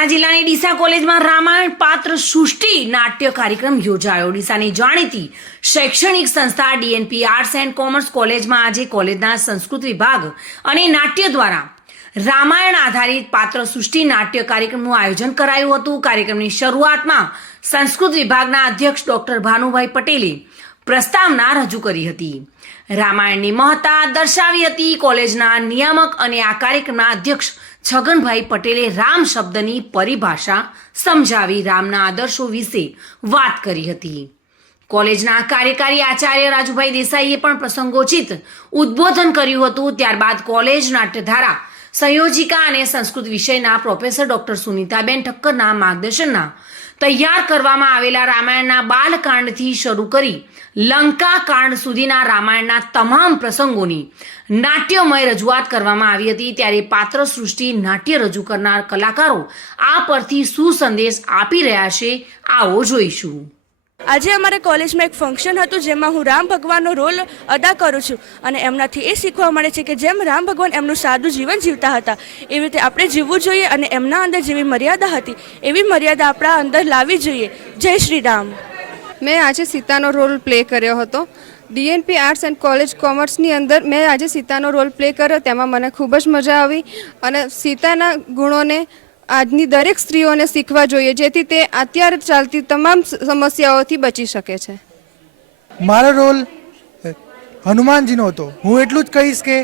બનાસકાંઠા જિલ્લાની ડીસા કોલેજમાં રામાયણ પાત્ર સૃષ્ટિ નાટ્ય કાર્યક્રમ યોજાયો। ડીસાની જાણીતી શૈક્ષણિક સંસ્થા ડીએનપી આર્ટ્સ એન્ડ કોમર્સ કોલેજમાં આજે કોલેજના સંસ્કૃત વિભાગ અને નાટ્ય દ્વારા રામાયણ આધારિત પાત્ર સૃષ્ટિ નાટ્ય કાર્યક્રમનું આયોજન કરાયું હતું। કાર્યક્રમની શરૂઆતમાં સંસ્કૃત વિભાગના અધ્યક્ષ ડોક્ટર ભાનુભાઈ પટેલે પ્રસ્તાવના રજૂ કરી હતી। રામાયણની મહત્તા દર્શાવી હતી। કોલેજના નિયામક અને આ કાર્યક્રમના અધ્યક્ષ છગનભાઈ પટેલે રામ શબ્દની પરિભાષા સમજાવી રામના આદર્શો વિશે વાત કરી હતી। કોલેજના કાર્યકારી આચાર્ય રાજુભાઈ દેસાઈએ પણ પ્રસંગોચિત ઉદ્બોધન કર્યું હતું। ત્યારબાદ કોલેજ નાટ્યધારા સંયોજિકા અને સંસ્કૃત વિષયના પ્રોફેસર ડોક્ટર સુનીતાબેન ઠક્કરના માર્ગદર્શનના તૈયાર કરવામાં આવેલા રામાયણના બાલકાંડથી શરૂ કરી લંકા કાંડ સુધીના રામાયણના તમામ પ્રસંગોની નાટ્યમય રજૂઆત કરવામાં આવી હતી। ત્યારે પાત્ર સૃષ્ટિ નાટ્ય રજૂ કરનાર કલાકારો આ પરથી શું સંદેશ આપી રહ્યા છે, આવો જોઈશું। આજે અમારે કોલેજમાં એક ફંક્શન હતું જેમાં હું રામ ભગવાનનો રોલ અદા કરું છું અને એમનાથી એ શીખવા મળે છે કે જેમ રામ ભગવાન એમનું સાદું જીવન જીવતા હતા એવી રીતે આપણે જીવવું જોઈએ અને એમના અંદર જેવી મર્યાદા હતી એવી મર્યાદા આપણા અંદર લાવવી જોઈએ। જય શ્રી રામ। મેં આજે સીતાનો રોલ પ્લે કર્યો હતો। ડીએનપી આર્ટ્સ એન્ડ કોલેજ કોમર્સની અંદર મેં આજે સીતાનો રોલ પ્લે કર્યો। તેમાં મને ખૂબ જ મજા આવી અને સીતાના ગુણોને આજની દરેક સ્ત્રીઓને શીખવા જોઈએ જેથી તે અત્યારે ચાલતી તમામ સમસ્યાઓથી બચી શકે છે। મારો રોલ હનુમાનજીનો હતો। હું એટલું જ કહીશ કે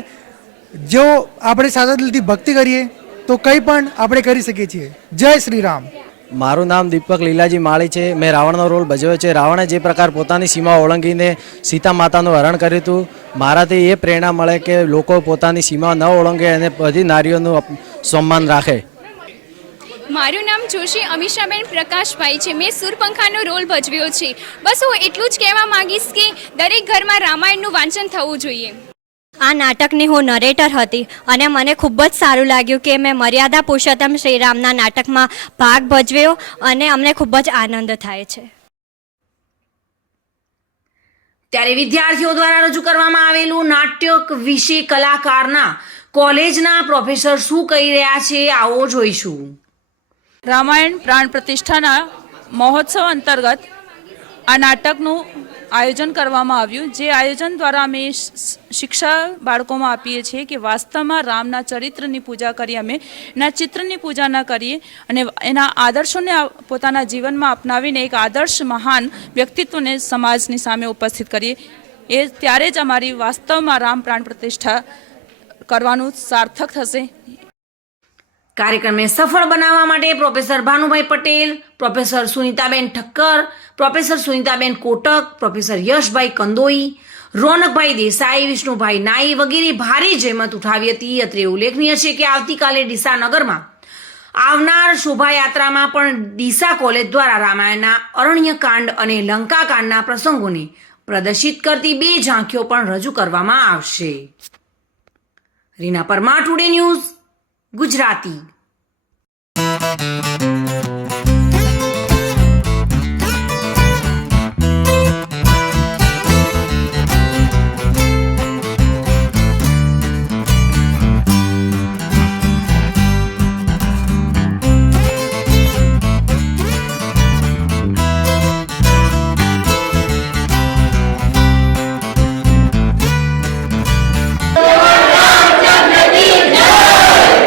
જો આપણે સાદા દિલથી ભક્તિ કરીએ તો કંઈ પણ આપણે કરી શકીએ છીએ। જય શ્રી રામ। મારું નામ દીપક લીલાજી માળી છે। મેં રાવણનો રોલ ભજવ્યો છે। રાવણે જે પ્રકાર પોતાની સીમા ઓળંગીને સીતા માતાનું હરણ કર્યું હતું, મારાથી એ પ્રેરણા મળે કે લોકો પોતાની સીમા ન ઓળંગે અને બધી નારીઓનું સન્માન રાખે। મારું નામ જોશી અમીષાબેન પ્રકાશભાઈ છે। મેં સુરપંખાનો રોલ ભજવ્યો છે। બસ હું એટલું જ કહેવા માંગીશ કે દરેક ઘરમાં રામાયણનું વાંચન થવું જોઈએ। આ નાટકની હું નરેટર હતી અને મને ખૂબ જ સારું લાગ્યું કે મેં મર્યાદા પુરુષોત્તમ શ્રીરામના નાટકમાં ભાગ ભજવ્યો અને અમને ખૂબ જ આનંદ થાય છે। ત્યારે વિદ્યાર્થીઓ દ્વારા રજૂ કરવામાં આવેલું નાટક વિશે કલાકારના કોલેજના પ્રોફેસર શું કહી રહ્યા છે, આવો જોઈશું। રામાયણ પ્રાણ પ્રતિષ્ઠાના મહોત્સવ અંતર્ગત આ નાટકનું આયોજન કરવામાં આવ્યું। જે આયોજન દ્વારા અમે શિક્ષા બાળકોમાં આપીએ છીએ કે વાસ્તવમાં રામના ચરિત્રની પૂજા કરીએ, અમે એના ચિત્રની પૂજા ન કરીએ અને એના આદર્શોને પોતાના જીવનમાં અપનાવીને એક આદર્શ મહાન વ્યક્તિત્વને સમાજની સામે ઉપસ્થિત કરીએ। એ ત્યારે જ અમારી વાસ્તવમાં રામ પ્રાણ પ્રતિષ્ઠા કરવાનું સાર્થક થશે। કાર્યક્રમને સફળ બનાવવા માટે professor Bhanubhai Patel, professor Sunitaben Thakkar, professor Sunitaben Kotak, professor Yashbhai Kandoi, Ronakbhai Desai, Vishnubhai Nai વગેરે ભારે જહેમત ઉઠાવી હતી। અત્રે ઉલ્લેખનીય છે કે આવતીકાલે ડીસા નગરમાં આવનાર શોભાયાત્રામાં પણ ડીસા કોલેજ દ્વારા રામાયણના અરણ્યકાંડ અને લંકાકાંડના પ્રસંગોને પ્રદર્શિત કરતી 2 ઝાંખીઓ પણ રજૂ કરવામાં આવશે। Reena Parmar, today news, Gujarati.